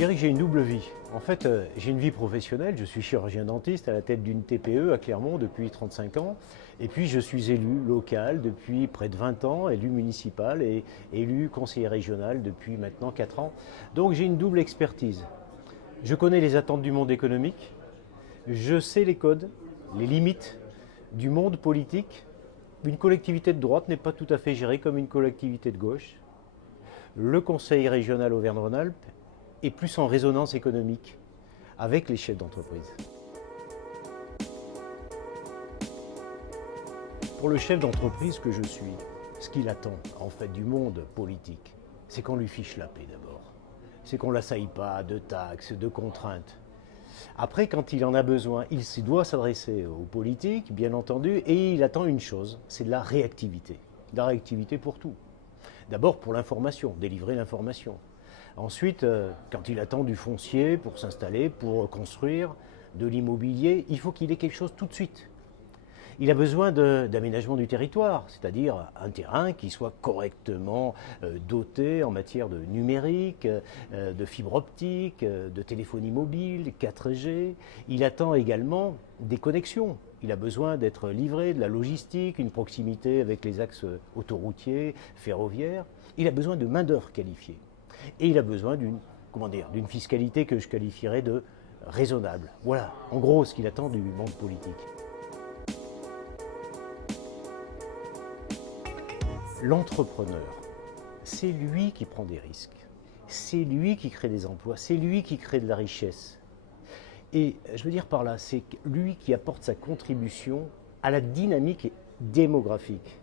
dirais que j'ai une double vie. En fait, j'ai une vie professionnelle, je suis chirurgien dentiste à la tête d'une TPE à Clermont depuis 35 ans. Et puis je suis élu local depuis près de 20 ans, élu municipal et élu conseiller régional depuis maintenant 4 ans. Donc j'ai une double expertise. Je connais les attentes du monde économique, je sais les codes, les limites du monde politique. Une collectivité de droite n'est pas tout à fait gérée comme une collectivité de gauche. Le conseil régional Auvergne-Rhône-Alpes est plus en résonance économique avec les chefs d'entreprise. Pour le chef d'entreprise que je suis, ce qu'il attend en fait du monde politique, c'est qu'on lui fiche la paix d'abord. C'est qu'on ne l'assaille pas de taxes, de contraintes. Après, quand il en a besoin, il doit s'adresser aux politiques, bien entendu, et il attend une chose, c'est de la réactivité. De la réactivité pour tout. D'abord pour l'information, délivrer l'information. Ensuite, quand il attend du foncier pour s'installer, pour construire de l'immobilier, il faut qu'il ait quelque chose tout de suite. Il a besoin d'aménagement du territoire, c'est-à-dire un terrain qui soit correctement doté en matière de numérique, de fibre optique, de téléphonie mobile, 4G. Il attend également des connexions. Il a besoin d'être livré, de la logistique, une proximité avec les axes autoroutiers, ferroviaires. Il a besoin de main-d'œuvre qualifiée. Et il a besoin d'une fiscalité que je qualifierais de raisonnable. Voilà, en gros, ce qu'il attend du monde politique. L'entrepreneur, c'est lui qui prend des risques, c'est lui qui crée des emplois, c'est lui qui crée de la richesse. Et je veux dire par là, c'est lui qui apporte sa contribution à la dynamique démographique.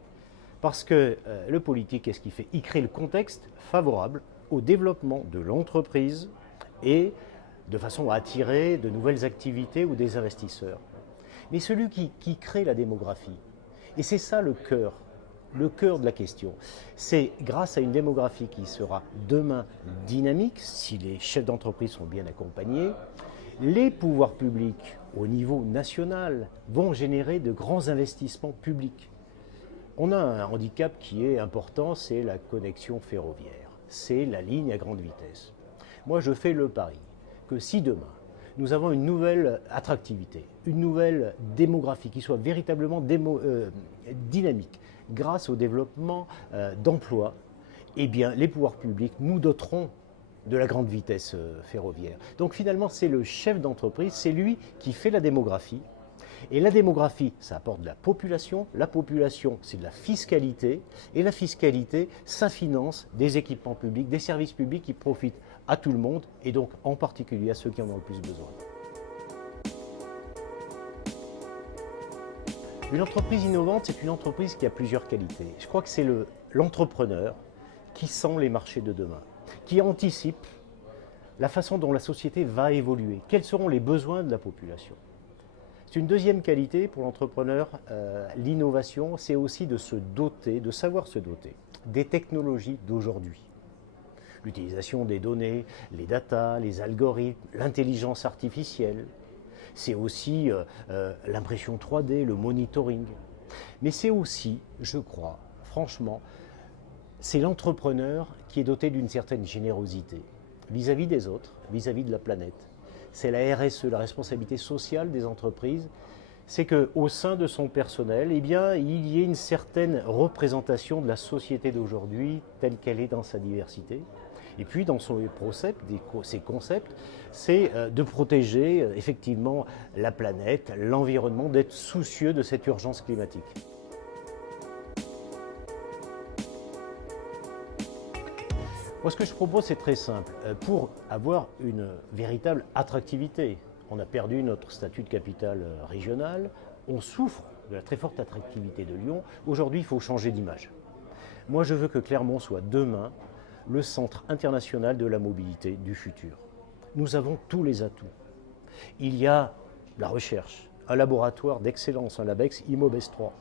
Parce que le politique, qu'est-ce qu'il fait? Il crée le contexte favorable au développement de l'entreprise et de façon à attirer de nouvelles activités ou des investisseurs. Mais celui qui crée la démographie, et c'est ça le cœur de la question, c'est grâce à une démographie qui sera demain dynamique, si les chefs d'entreprise sont bien accompagnés, les pouvoirs publics au niveau national vont générer de grands investissements publics. On a un handicap qui est important, c'est la connexion ferroviaire, c'est la ligne à grande vitesse. Moi je fais le pari que si demain nous avons une nouvelle attractivité, une nouvelle démographie qui soit véritablement dynamique grâce au développement d'emplois, eh bien les pouvoirs publics nous doteront de la grande vitesse ferroviaire. Donc finalement c'est le chef d'entreprise, c'est lui qui fait la démographie. Et la démographie, ça apporte de la population c'est de la fiscalité, et la fiscalité, ça finance des équipements publics, des services publics qui profitent à tout le monde, et donc en particulier à ceux qui en ont le plus besoin. Une entreprise innovante, c'est une entreprise qui a plusieurs qualités. Je crois que c'est l'entrepreneur qui sent les marchés de demain, qui anticipe la façon dont la société va évoluer, quels seront les besoins de la population. C'est une deuxième qualité pour l'entrepreneur, l'innovation, c'est aussi de se doter, de savoir se doter des technologies d'aujourd'hui. L'utilisation des données, les data, les algorithmes, l'intelligence artificielle, c'est aussi l'impression 3D, le monitoring. Mais c'est aussi, je crois, franchement, c'est l'entrepreneur qui est doté d'une certaine générosité vis-à-vis des autres, vis-à-vis de la planète. C'est la RSE, la responsabilité sociale des entreprises, c'est qu'au sein de son personnel, eh bien, il y ait une certaine représentation de la société d'aujourd'hui telle qu'elle est dans sa diversité. Et puis dans ses concepts, c'est de protéger effectivement la planète, l'environnement, d'être soucieux de cette urgence climatique. Moi, ce que je propose, c'est très simple. Pour avoir une véritable attractivité, on a perdu notre statut de capitale régionale, on souffre de la très forte attractivité de Lyon. Aujourd'hui, il faut changer d'image. Moi, je veux que Clermont soit demain le centre international de la mobilité du futur. Nous avons tous les atouts. Il y a la recherche, un laboratoire d'excellence, un LabEx Immobest 3,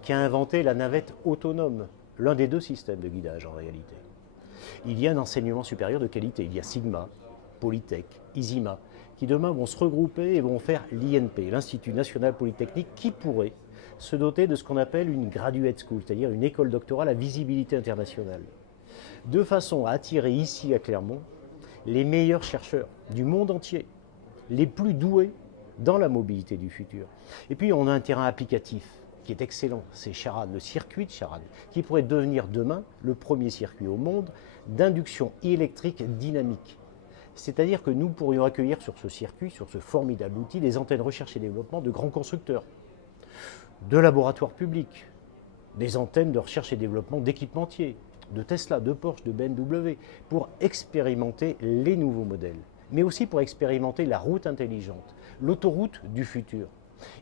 qui a inventé la navette autonome, l'un des deux systèmes de guidage en réalité. Il y a un enseignement supérieur de qualité. Il y a Sigma, Polytech, Isima, qui demain vont se regrouper et vont faire l'INP, l'Institut National Polytechnique, qui pourrait se doter de ce qu'on appelle une graduate school, c'est-à-dire une école doctorale à visibilité internationale, de façon à attirer ici à Clermont les meilleurs chercheurs du monde entier, les plus doués dans la mobilité du futur. Et puis on a un terrain applicatif qui est excellent, c'est Charade, le circuit de Charade, qui pourrait devenir demain le premier circuit au monde d'induction électrique dynamique. C'est-à-dire que nous pourrions accueillir sur ce circuit, sur ce formidable outil, des antennes recherche et développement de grands constructeurs, de laboratoires publics, des antennes de recherche et développement d'équipementiers, de Tesla, de Porsche, de BMW, pour expérimenter les nouveaux modèles, mais aussi pour expérimenter la route intelligente, l'autoroute du futur.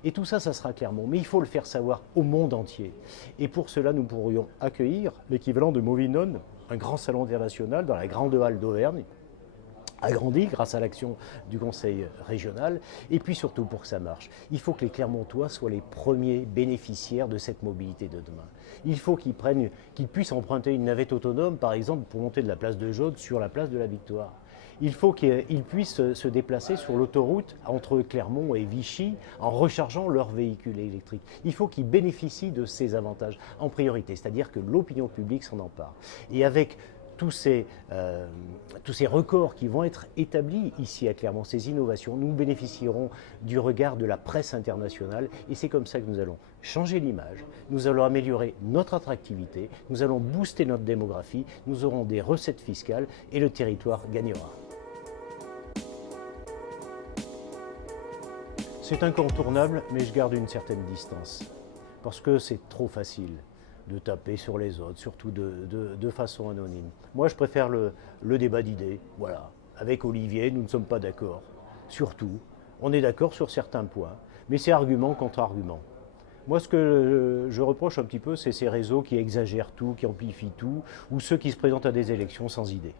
Et tout ça, ça sera Clermont, mais il faut le faire savoir au monde entier. Et pour cela, nous pourrions accueillir l'équivalent de Movinon, un grand salon international dans la grande halle d'Auvergne, agrandi grâce à l'action du conseil régional. Et puis surtout, pour que ça marche, il faut que les Clermontois soient les premiers bénéficiaires de cette mobilité de demain. Il faut qu'ils puissent emprunter une navette autonome, par exemple, pour monter de la place de Jaude sur la place de la Victoire. Il faut qu'ils puissent se déplacer sur l'autoroute entre Clermont et Vichy en rechargeant leur véhicule électrique. Il faut qu'ils bénéficient de ces avantages en priorité, c'est-à-dire que l'opinion publique s'en empare. Et avec tous ces records qui vont être établis ici à Clermont, ces innovations, nous bénéficierons du regard de la presse internationale et c'est comme ça que nous allons changer l'image, nous allons améliorer notre attractivité, nous allons booster notre démographie, nous aurons des recettes fiscales et le territoire gagnera. C'est incontournable, mais je garde une certaine distance parce que c'est trop facile de taper sur les autres, surtout de façon anonyme. Moi, je préfère le débat d'idées. Voilà. Avec Olivier, nous ne sommes pas d'accord. Surtout, on est d'accord sur certains points, mais c'est argument contre argument. Moi, ce que je reproche un petit peu, c'est ces réseaux qui exagèrent tout, qui amplifient tout, ou ceux qui se présentent à des élections sans idées.